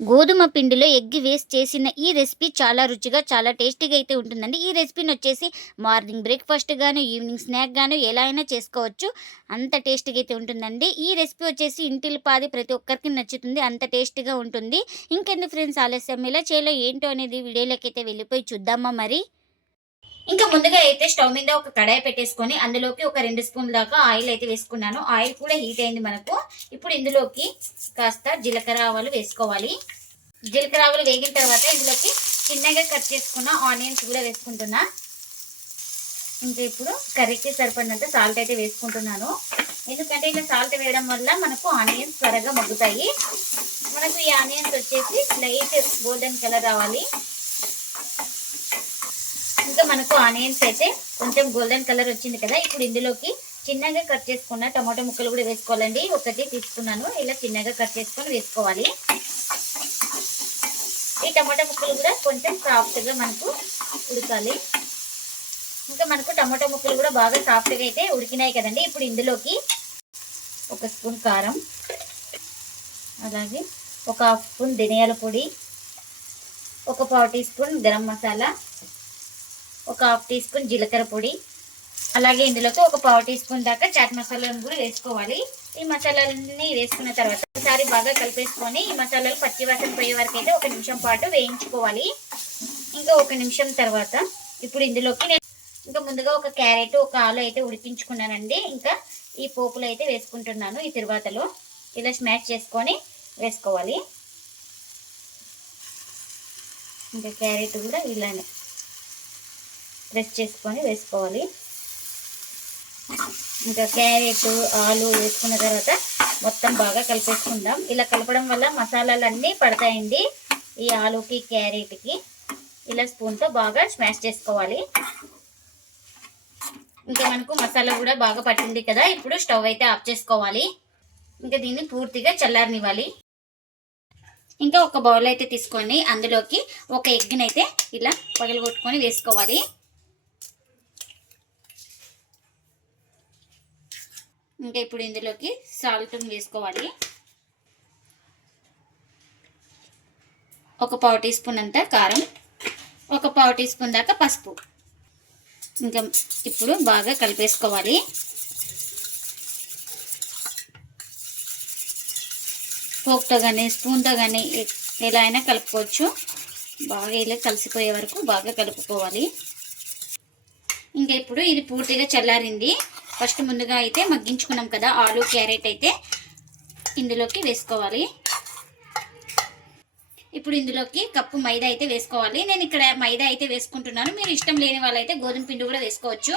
గోధుమ పిండిలో egg waste చేసిన ఈ రెసిపీ చాలా రుచిగా చాలా టేస్టీగా అయితే ఉంటుందండి. ఈ రెసిపీని వచ్చేసి మార్నింగ్ బ్రేక్ఫాస్ట్ గాను ఈవినింగ్ స్నాక్ గాను ఎలా అయినా చేసుకోవచ్చు. అంత టేస్టీగా అయితే ఉంటుందండి. ఈ రెసిపీ వచ్చేసి ఇంటిల్ పాది ప్రతి ఒక్కరికి నచ్చుతుంది అంత టేస్టీగా ఉంటుంది. ఇంకెందుకు ఫ్రెండ్స్ ఆలస్యం? ఇలా చేయలో ఏంటో అనేది వీడియోలోకి అయితే వెళ్ళిపోయి చూద్దామా మరి? ఇంకా ముందుగా అయితే స్టవ్ మీద ఒక కడాయి పెట్టేసుకొని అందులోకి ఒక రెండు స్పూన్ దాకా ఆయిల్ అయితే వేసుకున్నాను. ఆయిల్ కూడా హీట్ అయింది మనకు. ఇప్పుడు ఇందులోకి కాస్త జీలకర్ర ఆవాలు వేసుకోవాలి. జీలకర్ర ఆవాలు వేగిన తర్వాత ఇందులోకి చిన్నగా కట్ చేసుకున్న ఆనియన్స్ కూడా వేసుకుంటున్నా. ఇంకా ఇప్పుడు కర్రీకి సరిపడినంత సాల్ట్ అయితే వేసుకుంటున్నాను. ఎందుకంటే ఇలా సాల్ట్ వేయడం వల్ల మనకు ఆనియన్స్ త్వరగా మగ్గుతాయి. మనకు ఈ ఆనియన్స్ వచ్చేసి లైట్ గోల్డెన్ కలర్ రావాలి. మనకు ఆనియన్స్ అయితే కొంచెం గోల్డెన్ కలర్ వచ్చింది కదా. ఇప్పుడు ఇందులోకి చిన్నగా కట్ చేసుకున్న టమాటో ముక్కలు కూడా వేసుకోవాలండి. ఒకటి తీసుకున్నాను. ఇలా చిన్నగా కట్ చేసుకొని వేసుకోవాలి. ఈ టమాటా ముక్కలు కూడా కొంచెం సాఫ్ట్గా మనకు ఉడకాలి. ఇంకా మనకు టమాటా ముక్కలు కూడా బాగా సాఫ్ట్గా అయితే ఉడికినాయి కదండి. ఇప్పుడు ఇందులోకి ఒక స్పూన్ కారం అలాగే ఒక హాఫ్ స్పూన్ ధనియాల పొడి ఒక పావు టీ స్పూన్ గరం మసాలా ఒక హాఫ్ టీ స్పూన్ జీలకర్ర పొడి. అలాగే ఇందులోకి ఒక పావు టీ స్పూన్ దాకా చాట్ మసాలాను కూడా వేసుకోవాలి. ఈ మసాలాలన్నీ వేసుకున్న తర్వాత ఒకసారి బాగా కలిపేసుకొని ఈ మసాలాలు పచ్చివాసన పోయే వరకు అయితే ఒక నిమిషం పాటు వేయించుకోవాలి. ఇంకా ఒక నిమిషం తర్వాత ఇప్పుడు ఇందులోకి నేను ఇంకా ముందుగా ఒక క్యారెట్ ఒక ఆలు అయితే ఉడికించుకున్నానండి. ఇంకా ఈ పోపులు అయితే వేసుకుంటున్నాను ఈ తిరువాతలో. ఇలా స్మాష్ చేసుకొని వేసుకోవాలి. ఇంకా క్యారెట్ కూడా ఇలానే. ప్రెస్ చేసుకొని వేసుకోవాలి. ఇంకా క్యారెట్ ఆలు వేసుకున్న తర్వాత మొత్తం బాగా కలిపేసుకుందాం. ఇలా కలపడం వల్ల మసాలాలు అన్నీ పడతాయండి ఈ ఆలుకి క్యారెట్కి. ఇలా స్పూన్తో బాగా స్మాష్ చేసుకోవాలి. ఇంకా మనకు మసాలా కూడా బాగా పట్టింది కదా ఇప్పుడు స్టవ్ అయితే ఆఫ్ చేసుకోవాలి. ఇంకా దీన్ని పూర్తిగా చల్లారనివ్వాలి. ఇంకా ఒక బౌల్ అయితే తీసుకొని అందులోకి ఒక ఎగ్ని అయితే ఇలా పగలగొట్టుకొని వేసుకోవాలి. ఇంకా ఇప్పుడు ఇందులోకి సాల్ట్ వేసుకోవాలి. ఒక పావు టీ స్పూన్ అంతా కారం ఒక పావు టీ స్పూన్ దాకా పసుపు. ఇంకా ఇప్పుడు బాగా కలిపేసుకోవాలి. పోక్తో కానీ స్పూన్తో కానీ ఎలా అయినా కలుపుకోవచ్చు. బాగా ఇలా కలిసిపోయే వరకు బాగా కలుపుకోవాలి. ఇంకా ఇప్పుడు ఇది పూర్తిగా చల్లారింది. ఫస్ట్ ముందుగా అయితే మగ్గించుకున్నాం కదా ఆలు క్యారెట్ అయితే ఇందులోకి వేసుకోవాలి. ఇప్పుడు ఇందులోకి కప్పు మైదా అయితే వేసుకోవాలి. నేను ఇక్కడ మైదా అయితే వేసుకుంటున్నాను. మీరు ఇష్టం లేని వాళ్ళైతే గోధుమ పిండి కూడా వేసుకోవచ్చు.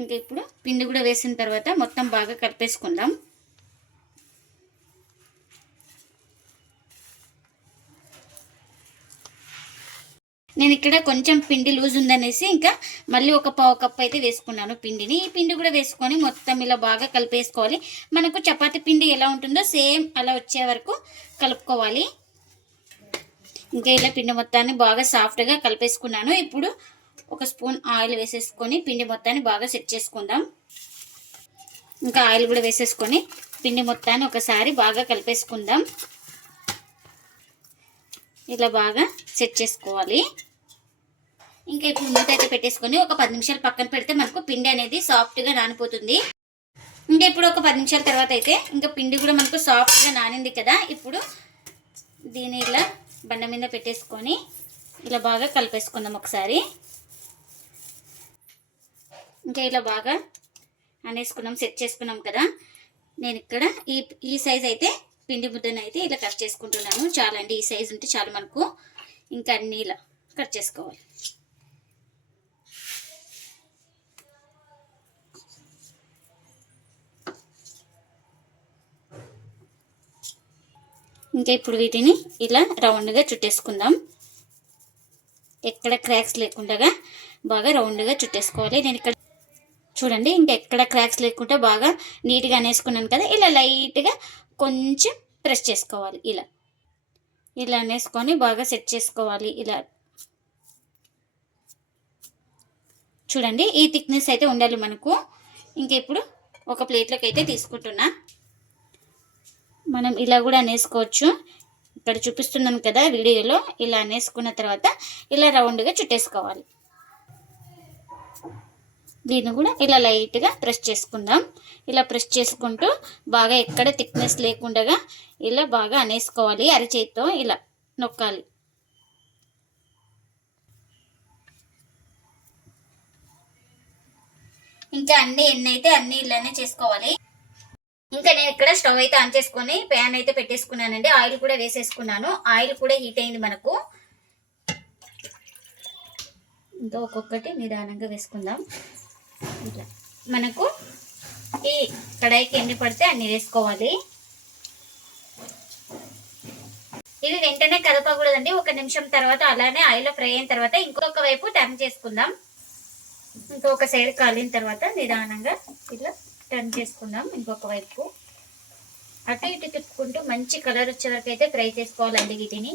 ఇంకా ఇప్పుడు పిండి కూడా వేసిన తర్వాత మొత్తం బాగా కలిపేసుకుందాం. నేను ఇక్కడ కొంచెం పిండి లూజ్ ఉందనేసి ఇంకా మళ్ళీ ఒక పావు కప్ అయితే వేసుకున్నాను పిండిని. ఈ పిండి కూడా వేసుకొని మొత్తం ఇలా బాగా కలిపేసుకోవాలి. మనకు చపాతి పిండి ఎలా ఉంటుందో సేమ్ అలా వచ్చే వరకు కలుపుకోవాలి. ఇంకా ఇలా పిండి మొత్తాన్ని బాగా సాఫ్ట్గా కలిపేసుకున్నాను. ఇప్పుడు ఒక స్పూన్ ఆయిల్ వేసేసుకొని పిండి మొత్తాన్ని బాగా సెట్ చేసుకుందాం. ఇంకా ఆయిల్ కూడా వేసేసుకొని పిండి మొత్తాన్ని ఒకసారి బాగా కలిపేసుకుందాం. ఇలా బాగా సెట్ చేసుకోవాలి. ఇంకా ఇప్పుడు మూత అయితే పెట్టేసుకొని ఒక పది నిమిషాలు పక్కన పెడితే మనకు పిండి అనేది సాఫ్ట్గా నానిపోతుంది. ఇంకా ఇప్పుడు ఒక పది నిమిషాల తర్వాత అయితే ఇంకా పిండి కూడా మనకు సాఫ్ట్గా నానింది కదా ఇప్పుడు దీన్ని ఇలా బండ మీద పెట్టేసుకొని ఇలా బాగా కలిపేసుకుందాం ఒకసారి. ఇంకా ఇలా బాగా అనేసుకున్నాం సెట్ చేసుకున్నాం కదా. నేను ఇక్కడ ఈ ఈ సైజ్ అయితే పిండి ముద్దను అయితే ఇలా కట్ చేసుకుంటున్నాను. చాలా అండి ఈ సైజ్ ఉంటే చాలు మనకు. ఇంకా అన్నీ ఇలా కట్ చేసుకోవాలి. ఇంకా ఇప్పుడు వీటిని ఇలా రౌండ్గా చుట్టేసుకుందాం. ఎక్కడ క్రాక్స్ లేకుండా బాగా రౌండ్గా చుట్టేసుకోవాలి. నేను ఇక్కడ చూడండి ఇంకా ఎక్కడ క్రాక్స్ లేకుండా బాగా నీట్గా అనేసుకున్నాను కదా ఇలా లైట్గా కొంచెం ప్రెస్ చేసుకోవాలి. ఇలా ఇలా అనేసుకొని బాగా సెట్ చేసుకోవాలి ఇలా. చూడండి ఈ థిక్నెస్ అయితే ఉండాలి మనకు. ఇంకా ఇప్పుడు ఒక ప్లేట్లోకి అయితే తీసుకుంటున్నా. మనం ఇలా కూడా అనేసుకోవచ్చు. ఇక్కడ చూపిస్తున్నాను కదా వీడియోలో. ఇలా అనేసుకున్న తర్వాత ఇలా రౌండ్గా చుట్టేసుకోవాలి. దీన్ని కూడా ఇలా లైట్గా ప్రెస్ చేసుకుందాం. ఇలా ప్రెస్ చేసుకుంటూ బాగా ఎక్కడ థిక్నెస్ లేకుండా ఇలా బాగా అనేసుకోవాలి. అరచేతితో ఇలా నొక్కాలి. ఇంకా అన్ని ఎన్నైతే అన్ని ఇలానే చేసుకోవాలి. ఇంకా నేను ఇక్కడ స్టవ్ అయితే ఆన్ చేసుకొని ప్యాన్ అయితే పెట్టేసుకున్నానండి. ఆయిల్ కూడా వేసేసుకున్నాను. ఆయిల్ కూడా హీట్ అయింది మనకు. ఇంకా ఒక్కొక్కటి నిదానంగా వేసుకుందాం. ఇట్లా మనకు ఈ కడాయికి ఎన్ని పడితే అన్ని వేసుకోవాలి. ఇవి వెంటనే కదపకూడదండి. ఒక నిమిషం తర్వాత అలానే ఆయిల్లో ఫ్రై అయిన తర్వాత ఇంకొక వైపు టర్న్ చేసుకుందాం. ఇంకొక సైడ్ కాలిన తర్వాత నిదానంగా ఇట్లా టర్న్ చేసుకుందాం ఇంకొక వైపు. అటు ఇటు తిప్పుకుంటూ మంచి కలర్ వచ్చే వరకు అయితే ఫ్రై చేసుకోవాలండి వీటిని.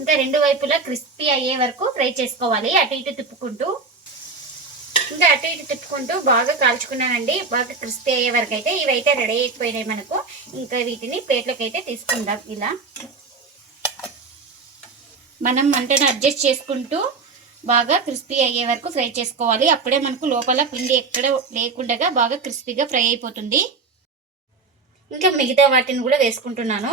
ఇంకా రెండు వైపులా క్రిస్పీ అయ్యే వరకు ఫ్రై చేసుకోవాలి. అటు ఇటు తిప్పుకుంటూ. ఇంకా అటు ఇటు తిప్పుకుంటూ బాగా కాల్చుకున్నానండి. బాగా క్రిస్పీ అయ్యే వరకు అయితే ఇవైతే రెడీ అయిపోయినాయి మనకు. ఇంకా వీటిని ప్లేట్లోకి అయితే తీసుకుందాం ఇలా. మనం మంటను అడ్జస్ట్ చేసుకుంటూ బాగా క్రిస్పీ అయ్యే వరకు ఫ్రై చేసుకోవాలి. అప్పుడే మనకు లోపల పిండి ఎక్కడ లేకుండా బాగా క్రిస్పీగా ఫ్రై అయిపోతుంది. ఇంకా మిగతా వాటిని కూడా వేసుకుంటున్నాను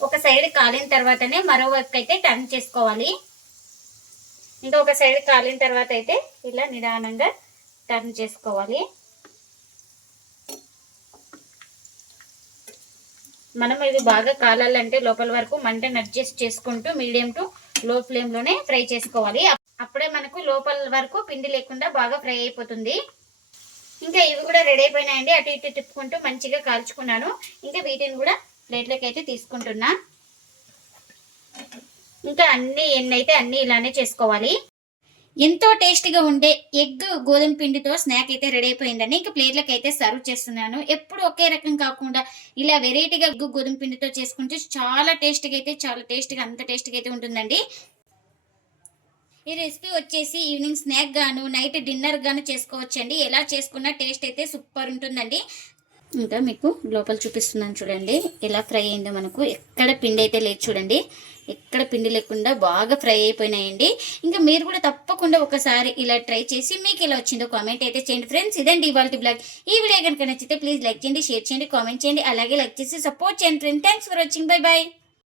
ఒక సైడ్ కాలిన తర్వాతనే మరో వైపు అయితే టర్న్ చేసుకోవాలి. ఇంకా ఒక సైడ్ కాలిన తర్వాత అయితే ఇలా నిదానంగా టర్న్ చేసుకోవాలి. మనం ఇది బాగా కాలాలంటే లోపల వరకు మంటను అడ్జస్ట్ చేసుకుంటూ మీడియం టు లో ఫ్లేమ్లోనే ఫ్రై చేసుకోవాలి. అప్పుడే మనకు లోపల వరకు పిండి లేకుండా బాగా ఫ్రై అయిపోతుంది. ఇంకా ఇవి కూడా రెడీ అయిపోయినాయండి. అటు ఇటు తిప్పుకుంటూ మంచిగా కాల్చుకున్నాను. ఇంకా వీటిని కూడా ప్లేట్లోకి అయితే తీసుకుంటున్నా. ఇంకా అన్ని ఎన్నైతే అన్ని ఇలానే చేసుకోవాలి. ఎంతో టేస్టీగా ఉండే ఎగ్ గోధుమ పిండితో స్నాక్ అయితే రెడీ అయిపోయిందండి. ఇంకా ప్లేట్లకు అయితే సర్వ్ చేస్తున్నాను. ఎప్పుడు ఒకే రకం కాకుండా ఇలా వెరైటీగా ఎగ్ గోధుమ పిండితో చేసుకుంటే చాలా టేస్ట్గా అయితే చాలా టేస్ట్గా అంత టేస్ట్గా అయితే ఉంటుందండి. ఈ రెసిపీ వచ్చేసి ఈవినింగ్ స్నాక్ గాను నైట్ డిన్నర్ గాను చేసుకోవచ్చండి. ఎలా చేసుకున్నా టేస్ట్ అయితే సూపర్ ఉంటుందండి. ఇంకా మీకు లోపల చూపిస్తున్నాను చూడండి. ఎలా ఫ్రై అయిందో మనకు. ఎక్కడ పిండి అయితే లేదు చూడండి. పిండి లేకుండా బాగా ఫ్రై అయిపోయినాయండి. ఇంకా మీరు కూడా తప్పకుండా ఒకసారి ఇలా ట్రై చేసి మీకు ఎలా వచ్చిందో కామెంట్ అయితే చేయండి. ఫ్రెండ్స్ ఇదండి ఇవాళ బ్లాగ్. ఈ వీడియో కనుక నచ్చితే ప్లీజ్ లైక్ చేయండి షేర్ చేయండి కామెంట్ చేయండి. అలాగే లైక్ చేసి సపోర్ట్ చేయండి friends. Thanks for watching. Bye bye